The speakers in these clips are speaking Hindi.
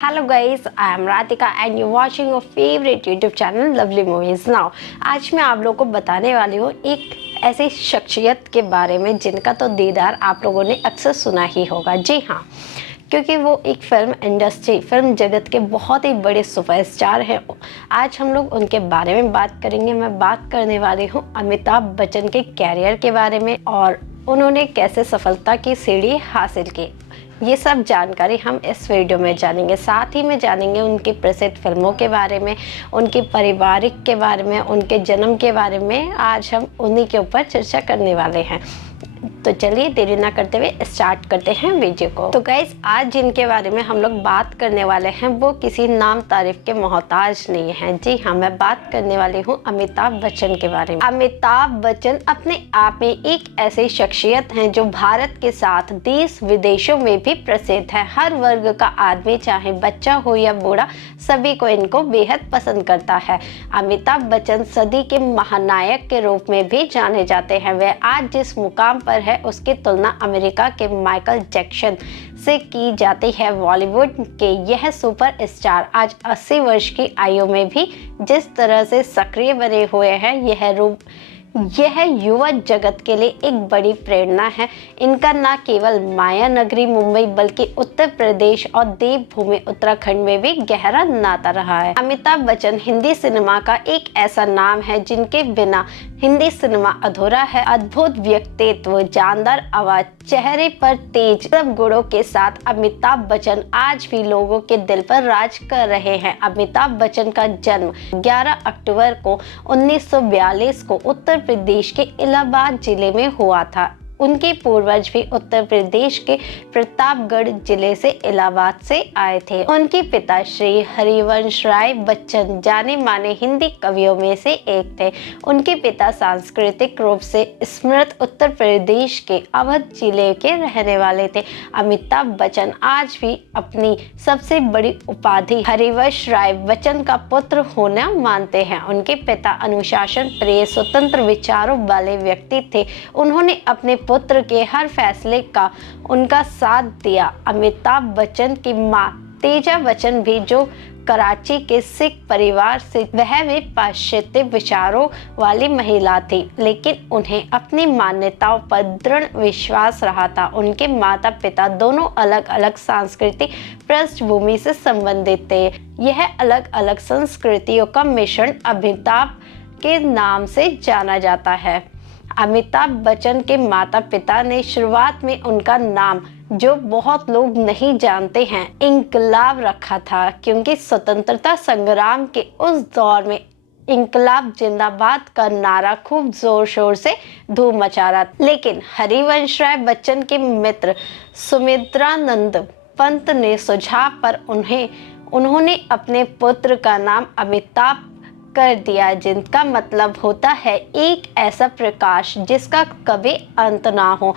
Hello guys, I am Radhika and you're watching your favorite YouTube channel Lovely Movies Now। आज मैं आप लोगों को बताने वाली हूँ एक ऐसी शख्सियत के बारे में जिनका तो दीदार आप लोगों ने अक्सर सुना ही होगा। जी हाँ, क्योंकि वो एक फिल्म जगत के बहुत ही बड़े सुपरस्टार हैं। आज हम लोग उनके बारे में बात करेंगे। मैं बात करने वाली हूँ अमिताभ बच्चन के कैरियर के बारे में और उन्होंने कैसे सफलता की सीढ़ी हासिल की। ये सब जानकारी हम इस वीडियो में जानेंगे। साथ ही में जानेंगे उनकी प्रसिद्ध फिल्मों के बारे में, उनके पारिवारिक के बारे में, उनके जन्म के बारे में। आज हम उन्हीं के ऊपर चर्चा करने वाले हैं। तो चलिए देरी ना करते हुए स्टार्ट करते हैं वीडियो को। तो गाइस, आज जिनके बारे में हम लोग बात करने वाले हैं वो किसी नाम तारीफ के मोहताज नहीं हैं। जी हाँ, मैं बात करने वाली हूँ अमिताभ बच्चन के बारे में। अमिताभ बच्चन अपने आप में एक ऐसी शख्सियत हैं जो भारत के साथ देश विदेशों में भी प्रसिद्ध है। हर वर्ग का आदमी, चाहे बच्चा हो या बूढ़ा, सभी को इनको बेहद पसंद करता है। अमिताभ बच्चन सदी के महानायक के रूप में भी जाने जाते हैं। वे आज जिस मुकाम पर है उसकी तुलना अमेरिका के माइकल जैक्सन से की जाती है। बॉलीवुड के यह सुपर स्टार आज 80 वर्ष की आयु में भी जिस तरह से सक्रिय बने हुए हैं, यह युवा जगत के लिए एक बड़ी प्रेरणा है। इनका न केवल माया नगरी मुंबई बल्कि उत्तर प्रदेश और देवभूमि उत्तराखंड में भी गहरा नाता रहा है। अमिताभ बच्चन हिंदी सिनेमा का एक ऐसा नाम है जिनके बिना हिंदी सिनेमा अधूरा है। अद्भुत व्यक्तित्व, जानदार आवाज, चेहरे पर तेज, सब गुणों के साथ अमिताभ बच्चन आज भी लोगों के दिल पर राज कर रहे हैं। अमिताभ बच्चन का जन्म 11 अक्टूबर को 1942 को उत्तर प्रदेश के इलाहाबाद जिले में हुआ था। उनके पूर्वज भी उत्तर प्रदेश के प्रतापगढ़ जिले से इलाहाबाद से आए थे। उनके पिता श्री हरिवंश राय बच्चन जाने माने हिंदी कवियों में से एक थे। उनके पिता सांस्कृतिक रूप से समृद्ध उत्तर प्रदेश के अवध जिले के रहने वाले थे। अमिताभ बच्चन आज भी अपनी सबसे बड़ी उपाधि हरिवंश राय बच्चन का पुत्र होना मानते हैं। उनके पिता अनुशासन प्रिय, स्वतंत्र विचारों वाले व्यक्ति थे। उन्होंने अपने पुत्र के हर फैसले का उनका साथ दिया। अमिताभ बच्चन की मां तेजा बच्चन भी, जो कराची के सिख परिवार से, वह भी पाश्चात्य विचारों वाली महिला थी, लेकिन उन्हें अपनी मान्यताओं पर दृढ़ विश्वास रहा था। उनके माता पिता दोनों अलग अलग सांस्कृतिक पृष्ठभूमि से संबंधित थे। यह अलग अलग संस्कृतियों का मिश्रण अमिताभ के नाम से जाना जाता है। अमिताभ बच्चन के माता पिता ने शुरुआत में उनका नाम, जो बहुत लोग नहीं जानते हैं, इंकलाब रखा था, क्योंकि स्वतंत्रता संग्राम के उस दौर में इंकलाब जिंदाबाद का नारा खूब जोर शोर से धूम मचा रहा। लेकिन हरिवंश राय बच्चन के मित्र सुमित्रानंद पंत ने सुझाव पर उन्होंने अपने पुत्र का नाम अमिताभ कर दिया, जिनका मतलब होता है एक ऐसा प्रकाश जिसका कभी अंत ना हो।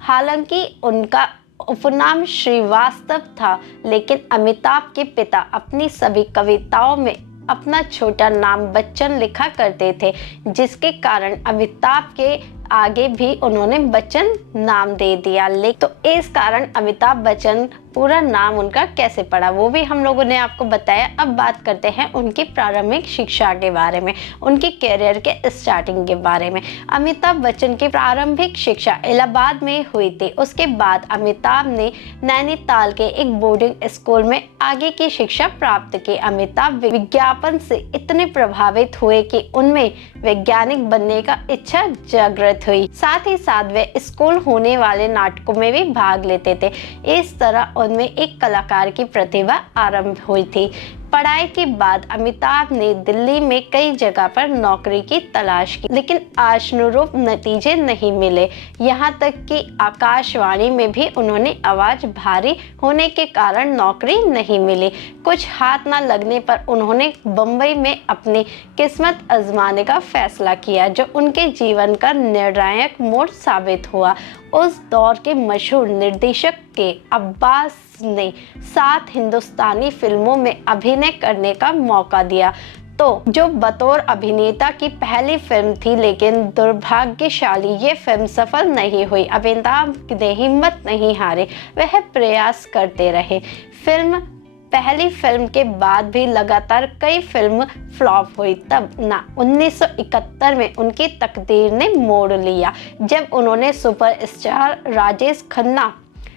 हालांकि उनका उपनाम श्रीवास्तव था, लेकिन अमिताभ के पिता अपनी सभी कविताओं में अपना छोटा नाम बच्चन लिखा करते थे, जिसके कारण अमिताभ के आगे भी उन्होंने बच्चन नाम दे दिया। तो इस कारण अमिताभ बच्चन पूरा नाम उनका कैसे पड़ा वो भी हम लोगों ने आपको बताया। अब बात करते हैं उनकी प्रारंभिक शिक्षा के बारे में, उनके कैरियर के स्टार्टिंग के बारे में। अमिताभ बच्चन की प्रारंभिक शिक्षा इलाहाबाद में हुई थी। उसके बाद अमिताभ ने नैनीताल के एक बोर्डिंग स्कूल में आगे की शिक्षा प्राप्त की। अमिताभ विज्ञापन से इतने प्रभावित हुए कि उनमें वैज्ञानिक बनने का इच्छा जागृत हुई। साथ ही साथ वे स्कूल होने वाले नाटकों में भी भाग लेते थे। इस तरह उनमें एक कलाकार की प्रतिभा आरंभ हुई थी। पढ़ाई के बाद अमिताभ ने दिल्ली में कई जगह पर नौकरी की तलाश की, लेकिन आशानुरूप नतीजे नहीं मिले। यहाँ तक कि आकाशवाणी में भी उन्होंने आवाज भारी होने के कारण नौकरी नहीं मिली। कुछ हाथ न लगने पर उन्होंने बम्बई में अपनी किस्मत आजमाने का फैसला किया, जो उनके जीवन का निर्णायक मोड़ साबित हुआ। उस दौर के मशहूर निर्देशक के अब्बास ने 7 हिंदुस्तानी फिल्मों में अभिनय करने का मौका दिया। तो जो बतौर अभिनेता की पहली फिल्म थी, लेकिन दुर्भाग्यशाली ये फिल्म सफल नहीं हुई। अमिताभ ने हिम्मत नहीं हारी, वह प्रयास करते रहे। फिल्म पहली फिल्म के बाद भी लगातार कई फिल्म फ्लॉप हुई, तब ना 1971 में उनकी तकदीर ने मोड़ लिया जब उन्होंने सुपरस्टार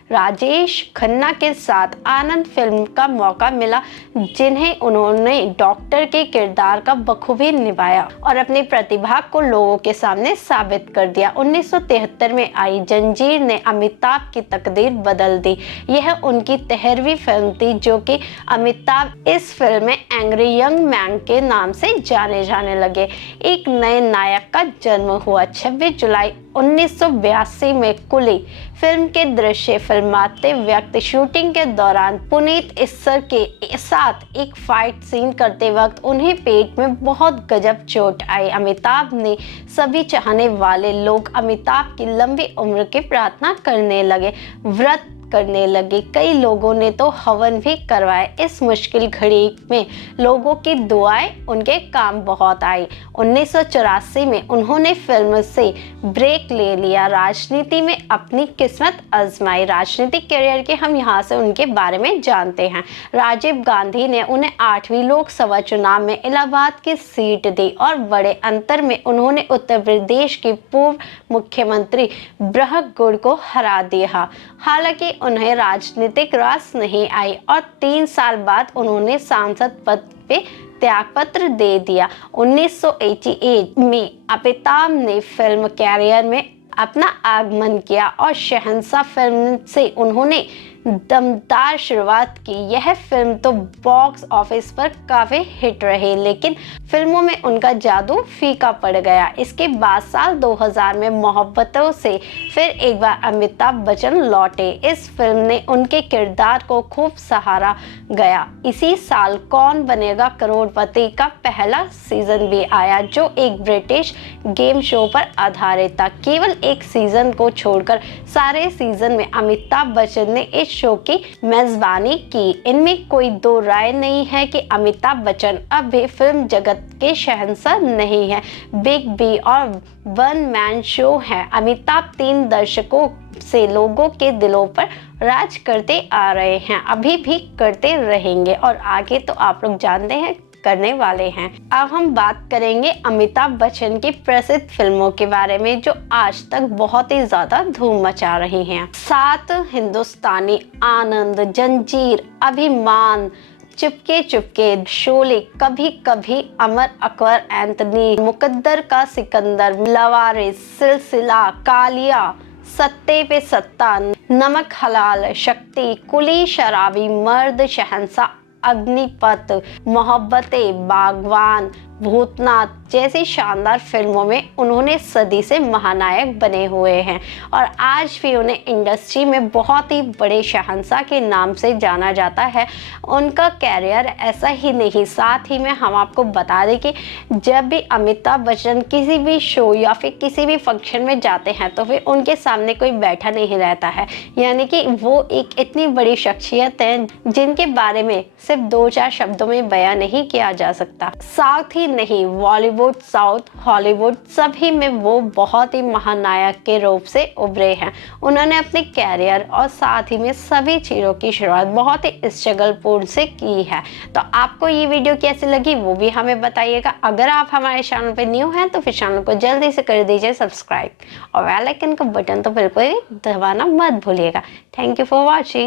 राजेश खन्ना के साथ आनंद फिल्म का मौका मिला, जिन्हें उन्होंने डॉक्टर के किरदार का बखूबी निभाया और अपनी प्रतिभा को लोगों के सामने साबित कर दिया। 1973 में आई जंजीर ने अमिताभ की तकदीर बदल दी। यह उनकी 13वीं फिल्म थी, जो कि अमिताभ इस फिल्म में एंग्री यंग मैन के नाम से जाने जाने लगे। एक नए नायक का जन्म हुआ। 26 जुलाई 1982 में कुली फिल्म के दृश्य फिल्माते व्यक्ति शूटिंग के दौरान पुनीत इस्सर के साथ एक फाइट सीन करते वक्त उन्हें पेट में बहुत गजब चोट आई। अमिताभ ने सभी चाहने वाले लोग अमिताभ की लंबी उम्र की प्रार्थना करने लगे, व्रत करने लगे। कई लोगों ने तो हवन भी करवाए। इस मुश्किल घड़ी में लोगों की दुआएं उनके काम बहुत आई। 1984 में उन्होंने फिल्म से ब्रेक ले लिया, राजनीति में अपनी किस्मत आजमाई। राजनीतिक करियर के हम यहाँ से उनके बारे में जानते हैं। राजीव गांधी ने उन्हें 8वीं लोकसभा चुनाव में इलाहाबाद की सीट दी और बड़े अंतर में उन्होंने उत्तर प्रदेश के पूर्व मुख्यमंत्री ब्रह्म को हरा दिया। हालांकि उन्हें राजनीतिक रास नहीं आई और 3 साल बाद उन्होंने सांसद पद पे त्यागपत्र दे दिया। 1988 में अमिताभ ने फिल्म कैरियर में अपना आगमन किया और शहंशाह फिल्म से उन्होंने दमदार शुरुआत की। यह फिल्म तो बॉक्स ऑफिस पर काफी हिट रही, लेकिन फिल्मों में उनका जादू फीका पड़ गया। इसके बाद साल 2000 में मोहब्बतों से फिर एक बार अमिताभ बच्चन लौटे। इस फिल्म ने उनके किरदार को खूब सहारा गया। इसी साल कौन बनेगा करोड़पति का पहला सीजन भी आया, जो एक ब्रिटिश गेम शो पर आधारित था। केवल एक सीजन को छोड़कर सारे सीजन में अमिताभ बच्चन ने इस शो की मेजबानी की। इनमें कोई दो राय नहीं है कि अमिताभ बच्चन अब भी फिल्म जगत के शहंशाह नहीं है। बिग बी और वन मैन शो है। अमिताभ 3 दशकों से लोगों के दिलों पर राज करते आ रहे हैं, अभी भी करते रहेंगे और आगे तो आप लोग जानते हैं करने वाले हैं। अब हम बात करेंगे अमिताभ बच्चन की प्रसिद्ध फिल्मों के बारे में, जो आज तक बहुत ही ज्यादा धूम मचा रही हैं। 7 हिंदुस्तानी, आनंद, जंजीर, अभिमान, चुपके चुपके, शोले, कभी कभी, अमर अकबर एंथनी, मुकद्दर का सिकंदर, लवारिस, सिलसिला, कालिया, सत्ते पे सत्ता, नमक हलाल, शक्ति, कुली, शराबी, मर्द, शहंशाह, अग्निपथ, मोहब्बतें, बागवान, भूतनाथ जैसी शानदार फिल्मों में उन्होंने सदी से महानायक बने हुए हैं और आज भी उन्हें इंडस्ट्री में बहुत ही बड़े शहंशाह के नाम से जाना जाता है। उनका कैरियर ऐसा ही नहीं, साथ ही में हम आपको बता दें कि जब भी अमिताभ बच्चन किसी भी शो या फिर किसी भी फंक्शन में जाते हैं तो फिर उनके सामने कोई बैठा नहीं रहता है, यानी कि वो एक इतनी बड़ी शख्सियत है जिनके बारे में सिर्फ 2-4 शब्दों में बयान नहीं किया जा सकता। साथ ही नहीं, बॉलीवुड, साउथ, हॉलीवुड सभी में वो बहुत ही महानायक के रूप से उभरे हैं। उन्होंने अपने कैरियर और साथ ही में सभी चीज़ों की शुरुआत बहुत ही स्ट्रगलपूर्ण से की है। तो आपको ये वीडियो कैसी लगी वो भी हमें बताइएगा। अगर आप हमारे चैनल पे न्यू हैं तो फिर चैनल को जल्दी से कर दीजिए सब्सक्राइब और बेल आइकन का बटन तो बिल्कुल दबाना मत भूलिएगा। Thank you for watching.